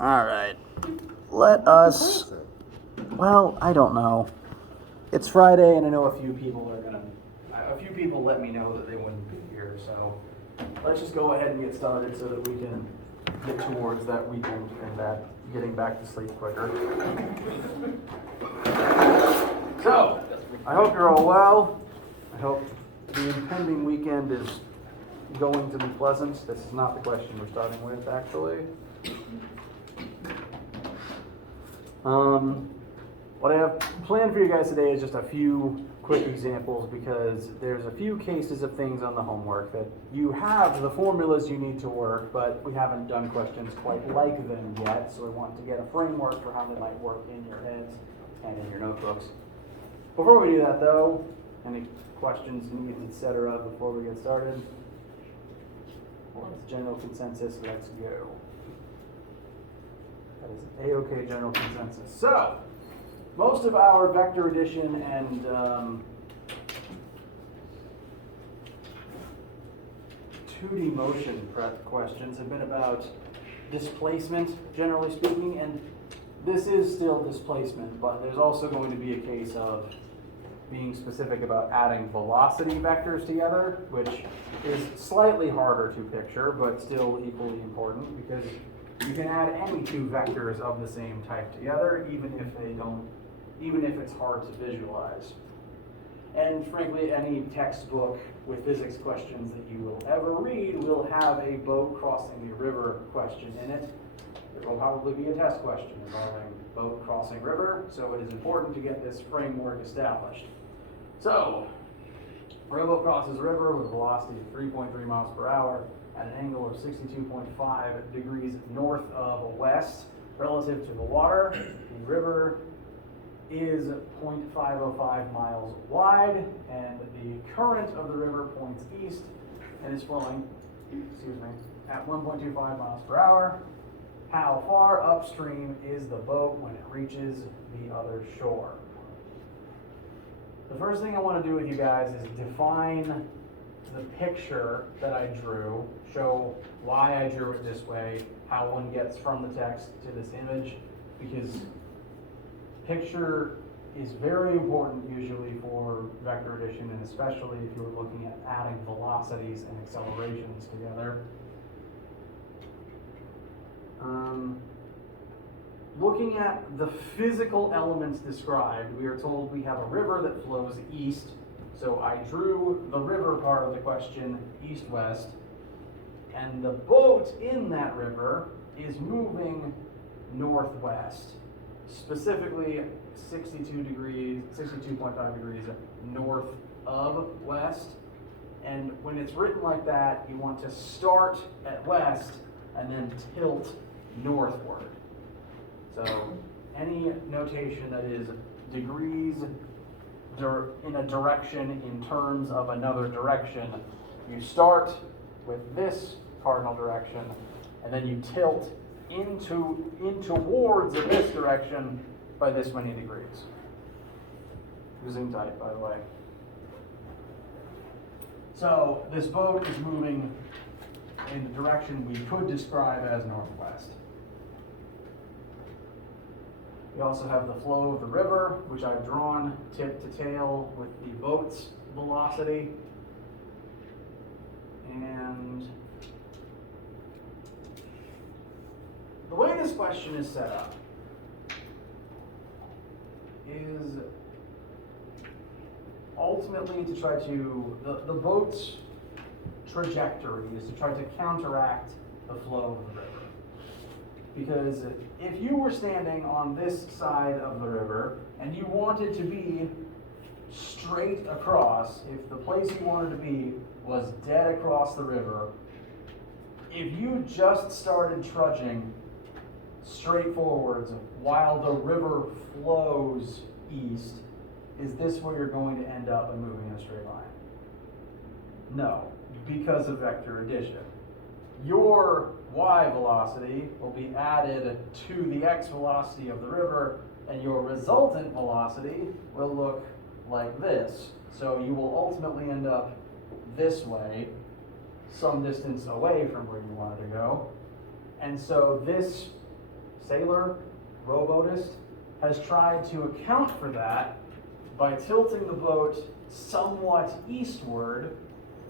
All right. Let us. Well, I don't know. It's Friday, and I know a few people are gonna. A few people let me know that they wouldn't be here, so let's just go ahead and get started so that we can get towards that weekend and that getting back to sleep quicker. So, I hope you're all well. I hope the impending weekend is going to be pleasant. This is not the question we're starting with, actually. What I have planned for you guys today is just a few quick examples because there's a few cases of things on the homework that you have the formulas you need to work, but we haven't done questions quite like them yet, so we want to get a framework for how they might work in your heads and in your notebooks. Before we do that though, any questions, needs, etc. before we get started? What's general consensus? Let's go. That is A-OK general consensus. So, most of our vector addition and two-D motion prep questions have been about displacement, generally speaking, and this is still displacement, but there's also going to be a case of being specific about adding velocity vectors together, which is slightly harder to picture, but still equally important because you can add any two vectors of the same type together, even if it's hard to visualize. And frankly, any textbook with physics questions that you will ever read will have a boat crossing a river question in it. There will probably be a test question involving boat crossing river, so it is important to get this framework established. So, rowboat crosses a river with a velocity of 3.3 miles per hour at an angle of 62.5 degrees north of west relative to the water. The river is 0.505 miles wide, and the current of the river points east and is flowing, at 1.25 miles per hour. How far upstream is the boat when it reaches the other shore? The first thing I want to do with you guys is define the picture that I drew, show why I drew it this way, how one gets from the text to this image, because picture is very important usually for vector addition, and especially if you're looking at adding velocities and accelerations together. Looking at the physical elements described, we are told we have a river that flows east, so I drew the river part of the question east-west, and the boat in that river is moving northwest, specifically 62.5 degrees north of west. And when it's written like that, you want to start at west and then tilt northward. So any notation that is degrees in a direction in terms of another direction, you start with this cardinal direction and then you tilt in towards this direction by this many degrees. Zoom tight, by the way. So this boat is moving in the direction we could describe as northwest. We also have the flow of the river, which I've drawn tip to tail with the boat's velocity. And the way this question is set up is ultimately to try to, the boat's trajectory is to try to counteract the flow of the river. Because if you were standing on this side of the river and you wanted to be straight across, if the place you wanted to be was dead across the river, if you just started trudging straight forwards while the river flows east, is this where you're going to end up and moving in a straight line? No, because of vector addition. Your y velocity will be added to the x velocity of the river, and your resultant velocity will look like this. So you will ultimately end up this way, some distance away from where you wanted to go. And so this sailor, rowboatist, has tried to account for that by tilting the boat somewhat eastward,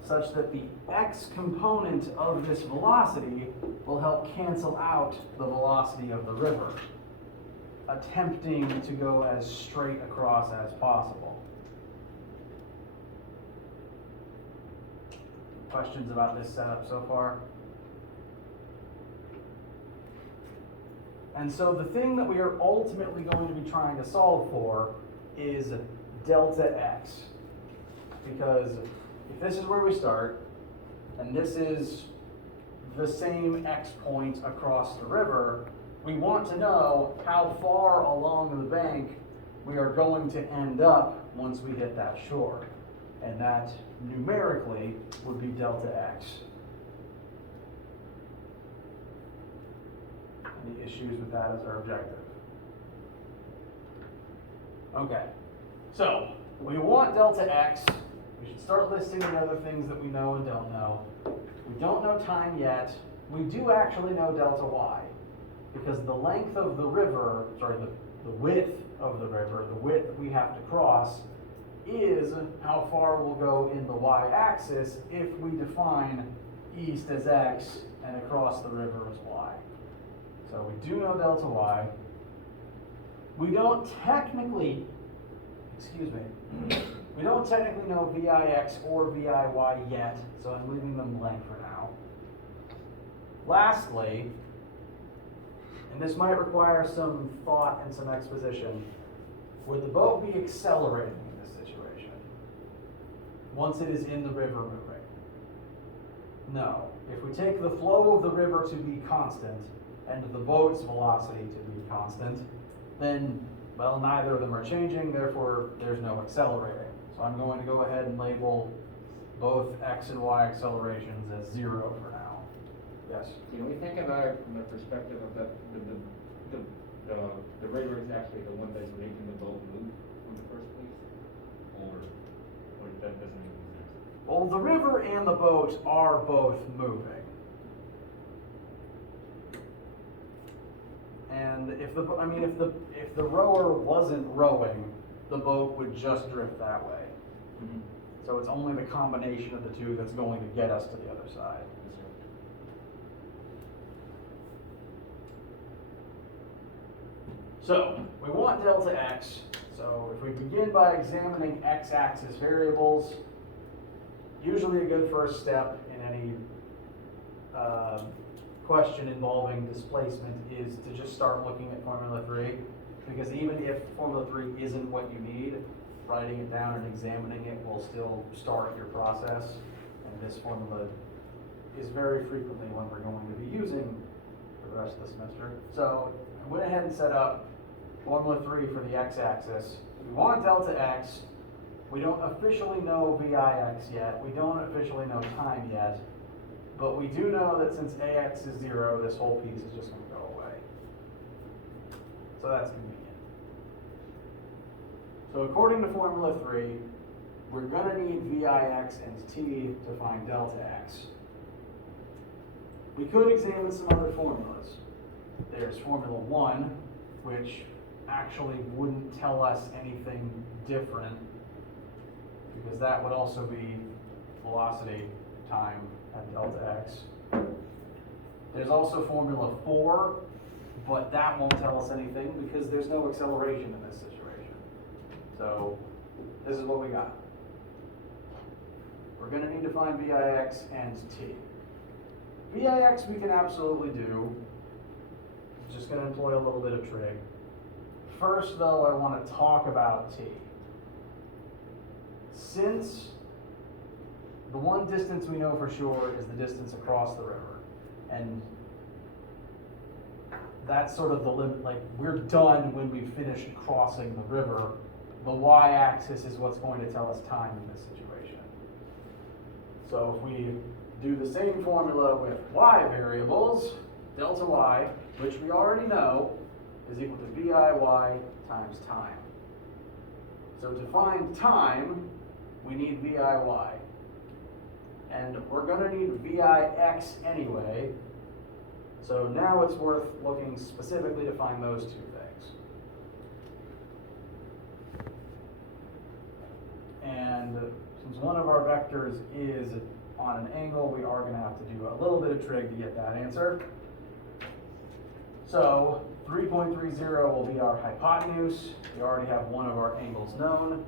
such that the x component of this velocity will help cancel out the velocity of the river, attempting to go as straight across as possible. Questions about this setup so far? And so the thing that we are ultimately going to be trying to solve for is delta x. Because if this is where we start, and this is the same x point across the river, we want to know how far along the bank we are going to end up once we hit that shore. And that numerically would be delta x. Any issues with that as our objective? Okay, so we want delta x. We should start listing the other things that we know and don't know. We don't know time yet. We do actually know delta y, because the length of the river, the width of the river, the width that we have to cross, is how far we'll go in the y-axis if we define east as x and across the river as y. So we do know delta y. We don't technically, we don't technically know VIX or VIY yet, so I'm leaving them blank for now. Lastly, and this might require some thought and some exposition, would the boat be accelerating in this situation once it is in the river moving? No. If we take the flow of the river to be constant and the boat's velocity to be constant, then, well, neither of them are changing, therefore there's no accelerating. So I'm going to go ahead and label both x and y accelerations as 0 for now. Yes? Can we think about it from the perspective of the river is actually the one that's making the boat move in the first place? Or that doesn't make any sense? Well, the river and the boat are both moving. And if the rower wasn't rowing, the boat would just drift that way. Mm-hmm. So it's only the combination of the two that's going to get us to the other side. So we want delta x. So if we begin by examining x-axis variables, usually a good first step in any question involving displacement is to just start looking at Formula 3, because even if Formula 3 isn't what you need, writing it down and examining it will still start your process, and this formula is very frequently one we're going to be using for the rest of the semester. So I went ahead and set up Formula 3 for the x-axis. We want delta x. We don't officially know VIX yet. We don't officially know time yet. But we do know that since AX is 0, this whole piece is just going to go away. So that's convenient. So according to Formula 3, we're going to need VIX and T to find delta x. We could examine some other formulas. There's Formula 1, which actually wouldn't tell us anything different, because that would also be velocity, time, and delta x. There's also Formula 4, but that won't tell us anything because there's no acceleration in this situation. So this is what we got. We're going to need to find VIX and T. VIX we can absolutely do. Just going to employ a little bit of trig. First, though, I want to talk about T. Since the one distance we know for sure is the distance across the river, and that's sort of the limit, like we're done when we finish crossing the river. The y-axis is what's going to tell us time in this situation. So if we do the same formula with y variables, delta y, which we already know, is equal to VIY times time. So to find time, we need VIY. And we're going to need VIX anyway. So now it's worth looking specifically to find those two things. And since one of our vectors is on an angle, we are going to have to do a little bit of trig to get that answer. So 3.30 will be our hypotenuse. We already have one of our angles known.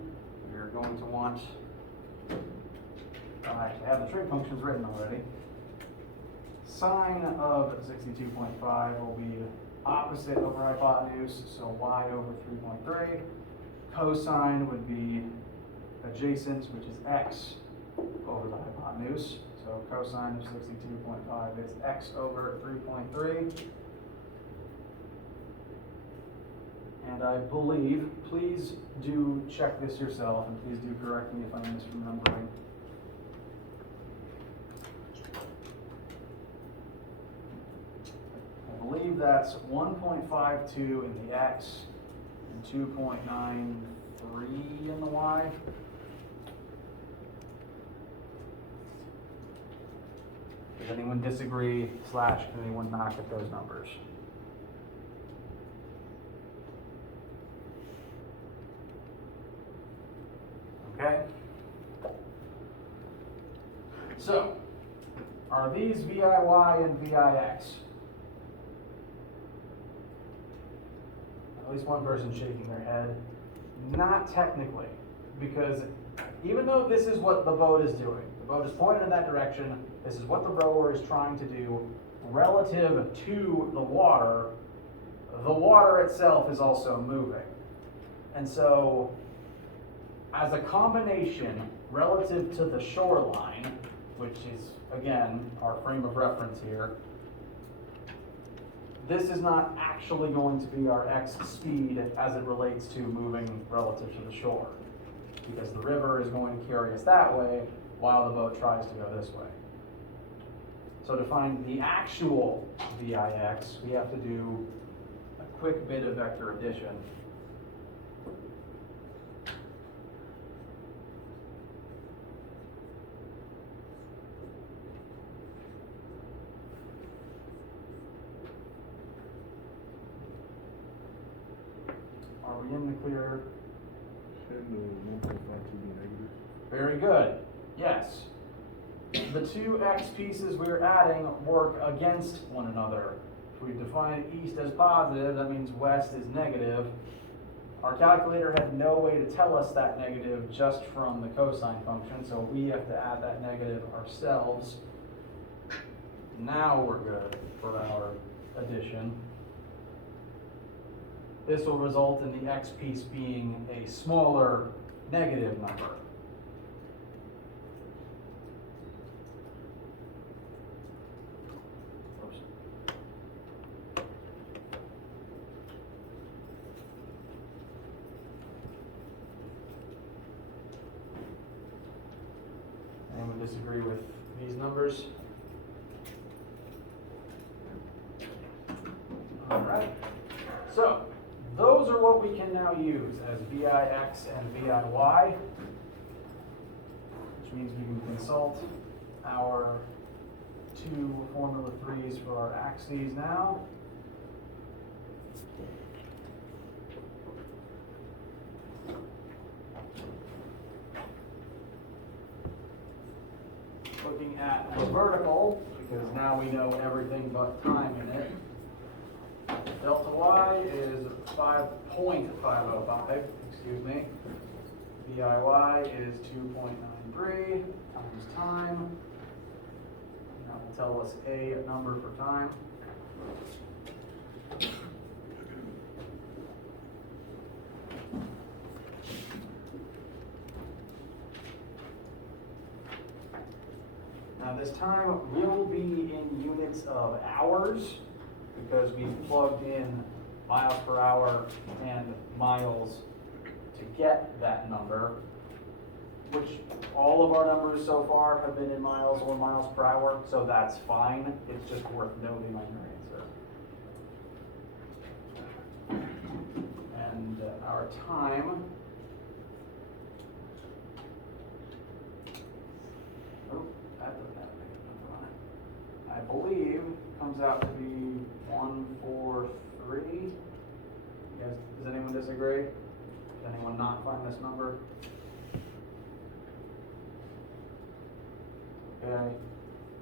We are going to want, I have the trig functions written already. Sine of 62.5 will be opposite over hypotenuse, so y over 3.3. Cosine would be adjacent, which is x over the hypotenuse. So cosine of 62.5 is x over 3.3. And I believe, please do check this yourself, and please do correct me if I'm misremembering. I believe that's 1.52 in the x and 2.93 in the y. Does anyone disagree / can anyone knock at those numbers? Okay. So, are these VIY and VIX? At least one person shaking their head. Not technically, because even though this is what the boat is doing, the boat is pointed in that direction, this is what the rower is trying to do relative to the water itself is also moving. And so, as a combination relative to the shoreline, which is, again, our frame of reference here, this is not actually going to be our x speed as it relates to moving relative to the shore, because the river is going to carry us that way while the boat tries to go this way. So to find the actual VIX, we have to do a quick bit of vector addition. Are we in the clear? Very good. Yes. The two x pieces we're adding work against one another. If we define east as positive, that means west is negative. Our calculator had no way to tell us that negative just from the cosine function, so we have to add that negative ourselves. Now we're good for our addition. This will result in the x piece being a smaller negative number. Oops. Anyone disagree with these numbers? All right. So, those are what we can now use as VIX and VIY, which means we can consult our two formula 3s for our axes now. Looking at the vertical, because now we know everything but time in it. Delta y is 5.505, excuse me. VIY is 2.93 times time. That will tell us a number for time. Now this time will be in units of hours, because we've plugged in miles per hour and miles to get that number, which all of our numbers so far have been in miles or miles per hour, so that's fine. It's just worth noting on your answer. And our time, oh, that doesn't have a negative number on it, I believe comes out to be 143. Yes, does anyone disagree? Does anyone not find this number? Okay,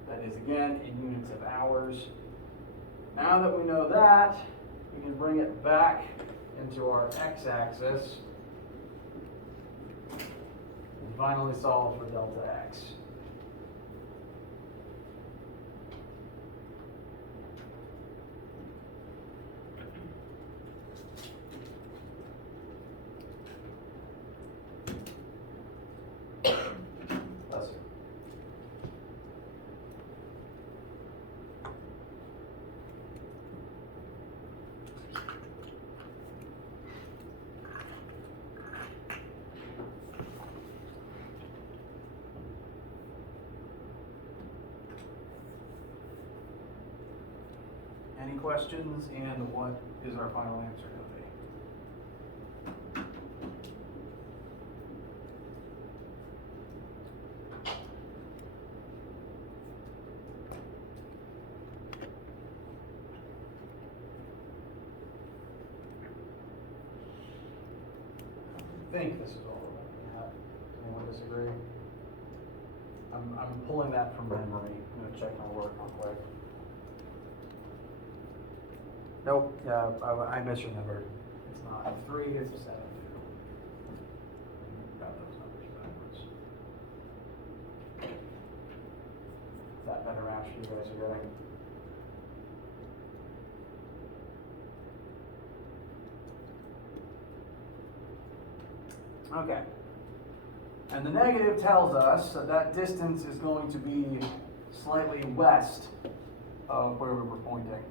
that is again in units of hours. Now that we know that, we can bring it back into our x-axis and finally solve for delta x. Bless you. Any questions, and what is our final answer going to be? I think this is all we're looking at. Anyone disagree? I'm pulling that from memory. I'm going to check my work real quick. Nope, yeah, I misremembered. It's not 3, it's 7. Got those numbers backwards. Is that better match you guys are getting? Okay. And the negative tells us that that distance is going to be slightly west of where we were pointing.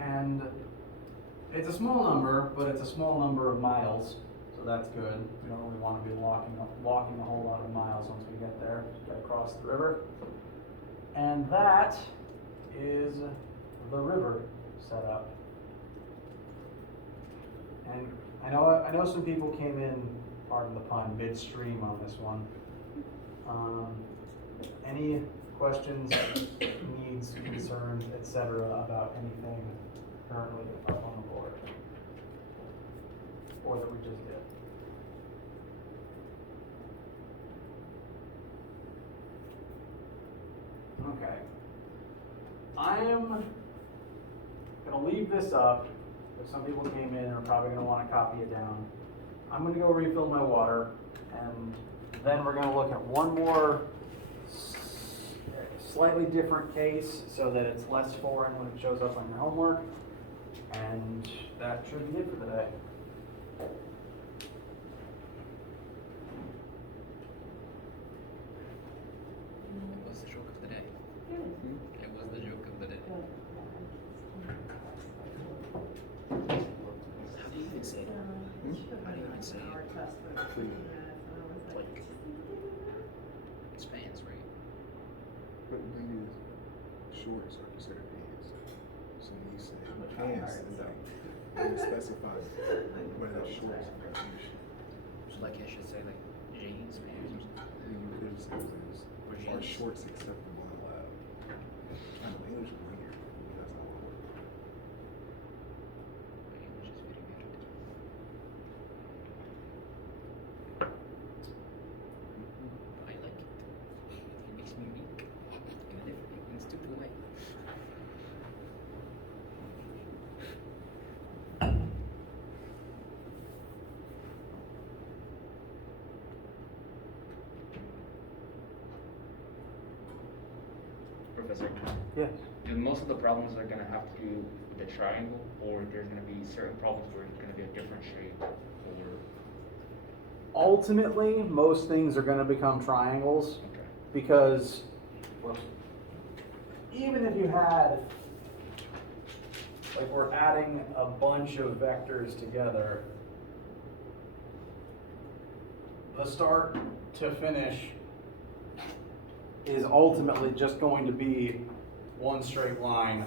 And it's a small number, but it's a small number of miles, so that's good. We don't really want to be walking a whole lot of miles once we get there. Just got to cross the river. And that is the river setup. And I know some people came in, pardon the pun, midstream on this one. Any questions, needs, concerns, etc. about anything currently up on the board? Or that we just did? Okay. I am going to leave this up. If some people came in and are probably going to want to copy it down. I'm going to go refill my water, and then we're going to look at one more slightly different case so that it's less foreign when it shows up on your homework. And that should be it for today. What's the joke of the day? It was the joke of the day. How do you even say it? How do you even say it? Like, it's fans, right? But the thing is, shorts are considered pants. So when you say pants, it's like, it specifies whether it's shorts or pants. Like I should say, like, jeans, pants, or something. And you could say this, are shorts acceptable and allowed? I know English is weird, but that's not what it is. English is very weird. I like it. It makes me unique in a different, in a stupid way. Professor, Yes. do most of the problems are gonna have to do with the triangle, or there's gonna be certain problems where it's gonna be a different shape, or? Ultimately, most things are going to become triangles Okay. because even if you had, like, we're adding a bunch of vectors together, the start to finish is ultimately just going to be one straight line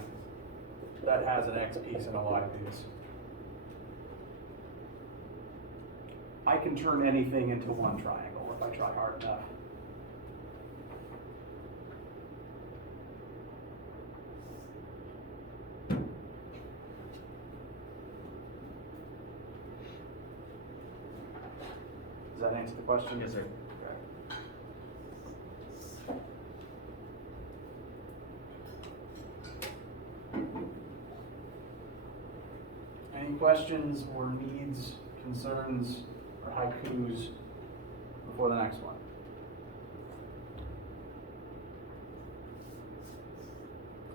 that has an X piece and a Y piece. I can turn anything into one triangle if I try hard enough. that answer the question? Yes, sir. Okay. Any questions or needs, concerns, or haikus before the next one?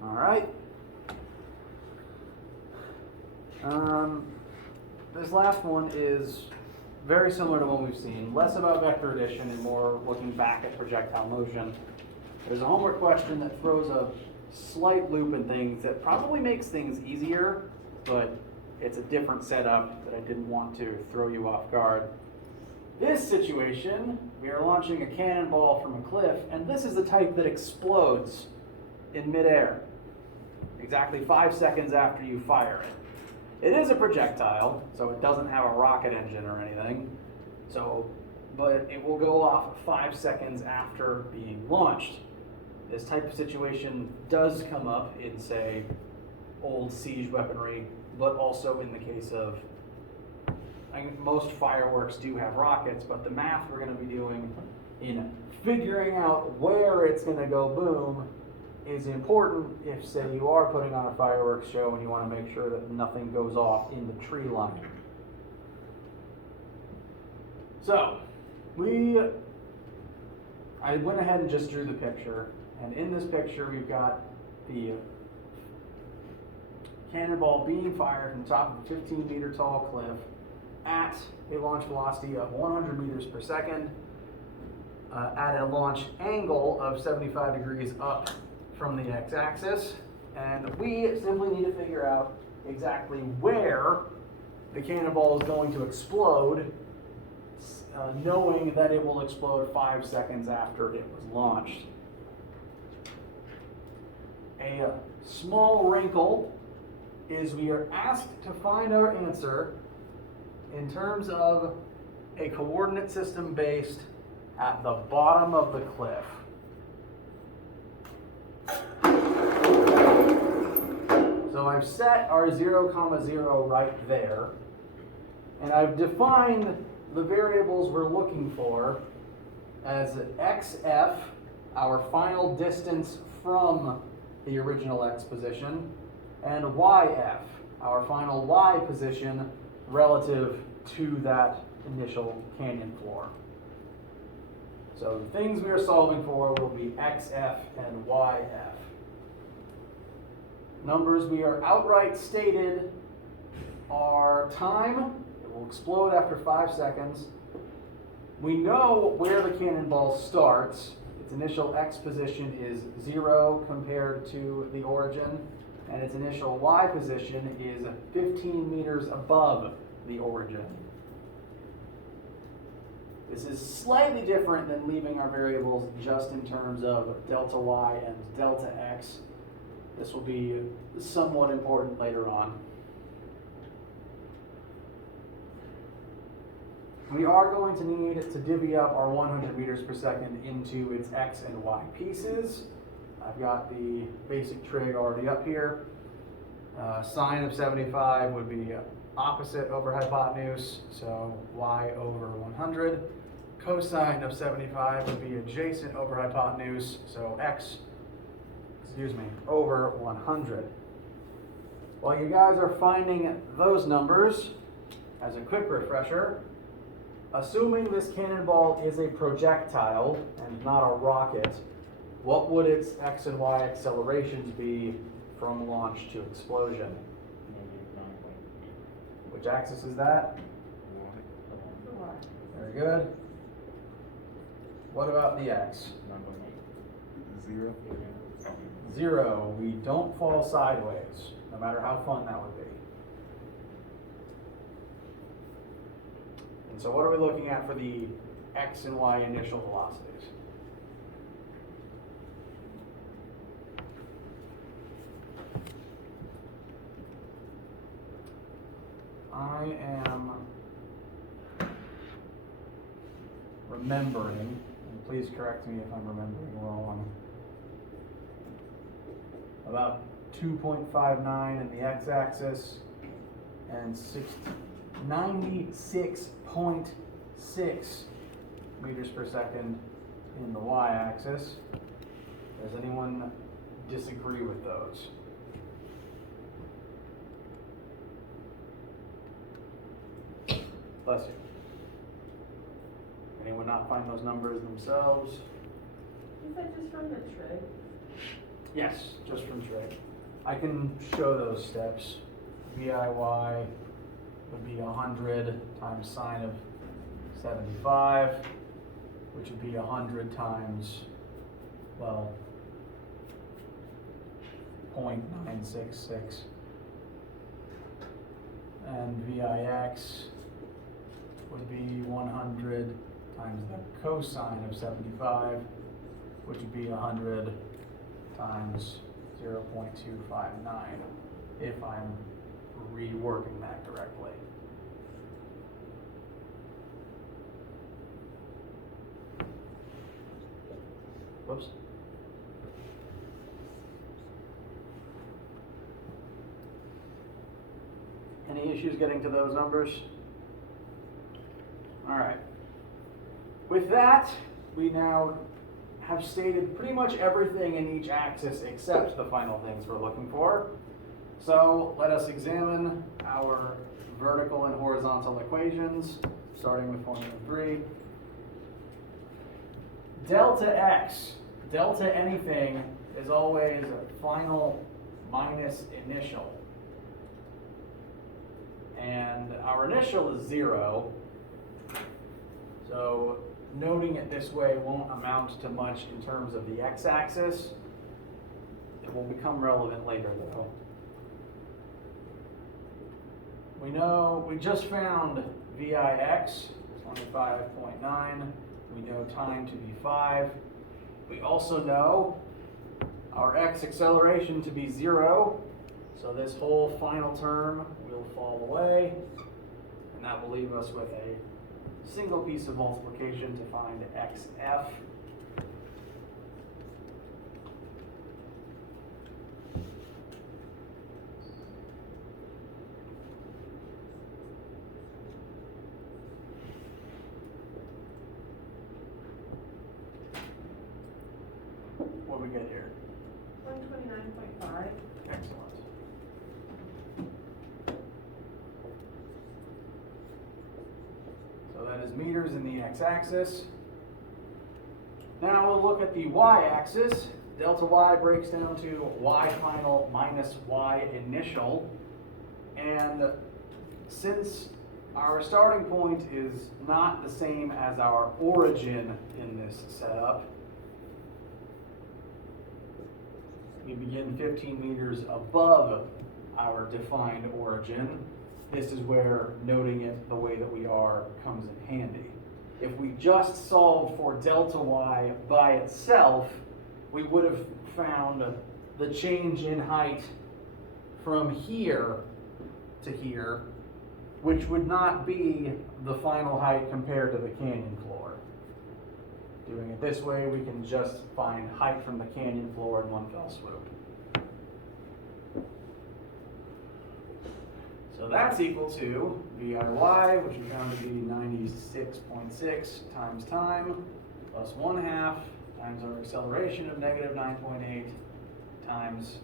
All right. This last one is very similar to what we've seen, less about vector addition and more looking back at projectile motion. There's a homework question that throws a slight loop in things that probably makes things easier, but it's a different setup that I didn't want to throw you off guard. This situation, we are launching a cannonball from a cliff, and this is the type that explodes in midair, exactly 5 seconds after you fire it. It is a projectile, so it doesn't have a rocket engine or anything, but it will go off 5 seconds after being launched. This type of situation does come up in, say, old siege weaponry, but also in the case of, I think most fireworks do have rockets, but the math we're going to be doing in figuring out where it's going to go boom is important if, say, you are putting on a fireworks show and you want to make sure that nothing goes off in the tree line. So, I went ahead and just drew the picture, and in this picture we've got the cannonball being fired from the top of a 15-meter tall cliff at a launch velocity of 100 meters per second, at a launch angle of 75 degrees up from the x-axis, and we simply need to figure out exactly where the cannonball is going to explode, knowing that it will explode 5 seconds after it was launched. A small wrinkle is we are asked to find our answer in terms of a coordinate system based at the bottom of the cliff. So I've set our 0, 0 right there, and I've defined the variables we're looking for as xf, our final distance from the original x position, and yf, our final y position relative to that initial canyon floor. So the things we are solving for will be xf and yf. Numbers we are outright stated are time. It will explode after 5 seconds. We know where the cannonball starts. Its initial x position is 0 compared to the origin, and its initial y position is 15 meters above the origin. This is slightly different than leaving our variables just in terms of delta y and delta x. This will be somewhat important later on. We are going to need to divvy up our 100 meters per second into its x and y pieces. I've got the basic trig already up here. Sine of 75 would be opposite over hypotenuse, so y over 100. Cosine of 75 would be adjacent over hypotenuse, so x, over 100. While you guys are finding those numbers, as a quick refresher, assuming this cannonball is a projectile and not a rocket, what would its x and y accelerations be from launch to explosion? Which axis is that? Very good. What about the x? 0. 0. We don't fall sideways, no matter how fun that would be. And so what are we looking at for the x and y initial velocities? I am remembering, and please correct me if I'm remembering wrong, about 2.59 in the x-axis and 96.6 meters per second in the y-axis. Does anyone disagree with those? Bless you. Anyone not find those numbers themselves? Is that just from the trig? Yes, just from trig. I can show those steps. VIY would be 100 times sine of 75, which would be 100 times, well, 0.966. And VIX would be 100 times the cosine of 75, which would be 100 times 0.259, if I'm reworking that correctly. Whoops. Any issues getting to those numbers? All right. With that, we now have stated pretty much everything in each axis except the final things we're looking for. So let us examine our vertical and horizontal equations, starting with formula 3. Delta x, delta anything, is always final minus initial. And our initial is 0, so noting it this way won't amount to much in terms of the x-axis. It will become relevant later though. We know, we just found VIX, 25.9. We know time to be 5. We also know our x acceleration to be 0. So this whole final term will fall away, and that will leave us with a single piece of multiplication to find xf. What do we get here? 129.5. Excellent. So that is meters in the x-axis. Now we'll look at the y-axis. Delta y breaks down to y final minus y initial. And since our starting point is not the same as our origin in this setup, we begin 15 meters above our defined origin. This is where noting it the way that we are comes in handy. If we just solved for delta y by itself, we would have found the change in height from here to here, which would not be the final height compared to the canyon floor. Doing it this way, we can just find height from the canyon floor in one fell swoop. So that's equal to VIY, which we found to be 96.6 times time, plus 1/2 times our acceleration of negative 9.8 times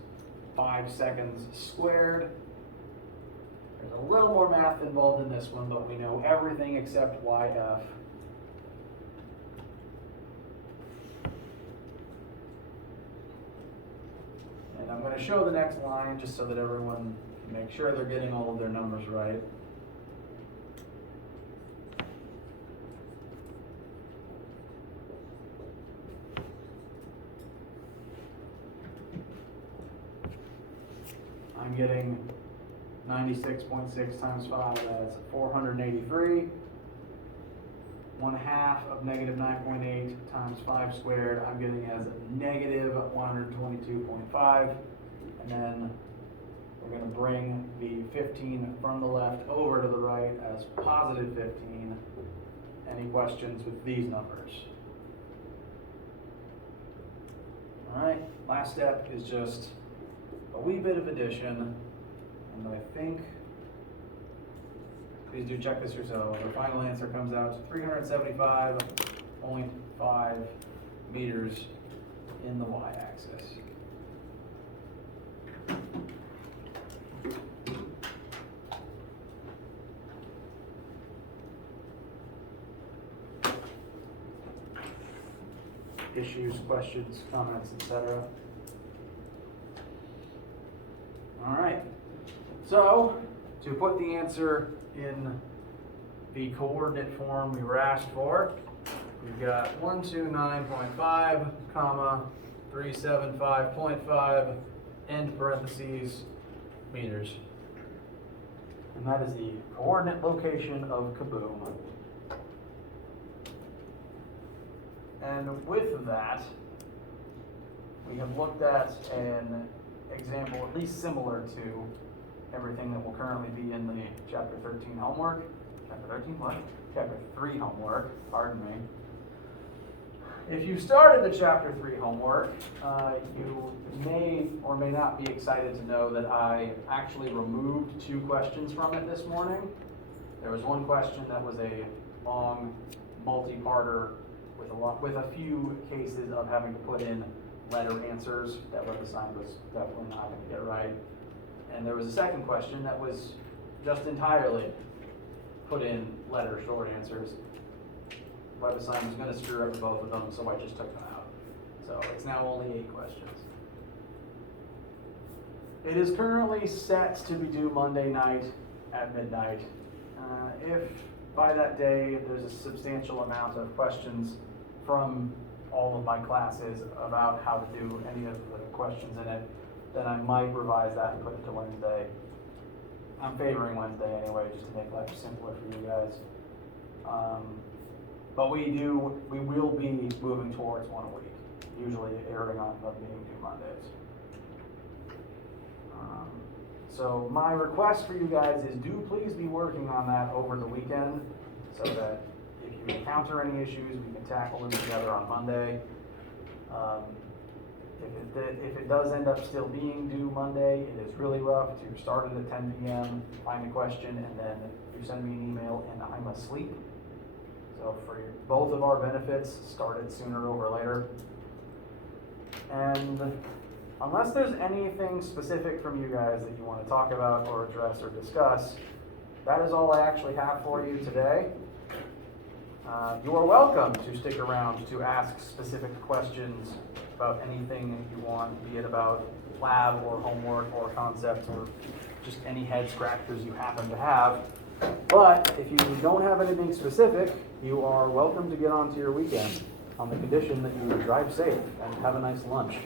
5 seconds squared. There's a little more math involved in this one, but we know everything except YF. And I'm going to show the next line just so that everyone can make sure they're getting all of their numbers right. I'm getting 96.6 times 5 as 483. 1/2 of negative 9.8 times 5 squared, I'm getting as negative 122.5. And then we're going to bring the 15 from the left over to the right as positive 15. Any questions with these numbers? All right, last step is just a wee bit of addition. And I think, please do check this yourself. The final answer comes out to 375 0.5 meters in the y-axis. Issues, questions, comments, etc. All right. So, to put the answer in the coordinate form we were asked for, we've got 129.5, comma, 375.5, end parentheses, meters. And that is the coordinate location of Kaboom. And with that, we have looked at an example at least similar to everything that will currently be in the Chapter 13 homework. Chapter 13 what? Chapter 3 homework, pardon me. If you started the Chapter 3 homework, you may or may not be excited to know that I actually removed 2 questions from it this morning. There was one question that was a long multi-parter with a few cases of having to put in letter answers that WebAssign was definitely not going to get right. And there was a second question that was just entirely put in letter short answers. WebAssign was going to screw up both of them, so I just took them out. So it's now only 8 questions. It is currently set to be due Monday night at midnight. If by that day there's a substantial amount of questions from all of my classes about how to do any of the questions in it, then I might revise that and put it to Wednesday. I'm favoring Wednesday anyway, just to make life simpler for you guys. But we will be moving towards one a week, usually erring on them being due Mondays. So my request for you guys is do please be working on that over the weekend so that if you encounter any issues, we can tackle them together on Monday. If it does end up still being due Monday, it is really rough to start it at 10 p.m., find a question, and then you send me an email and I'm asleep. So for both of our benefits, start it sooner over later. And unless there's anything specific from you guys that you want to talk about or address or discuss, that is all I actually have for you today. You are welcome to stick around to ask specific questions about anything you want, be it about lab or homework or concepts or just any head scratchers you happen to have. But if you don't have anything specific, you are welcome to get on to your weekend on the condition that you drive safe and have a nice lunch.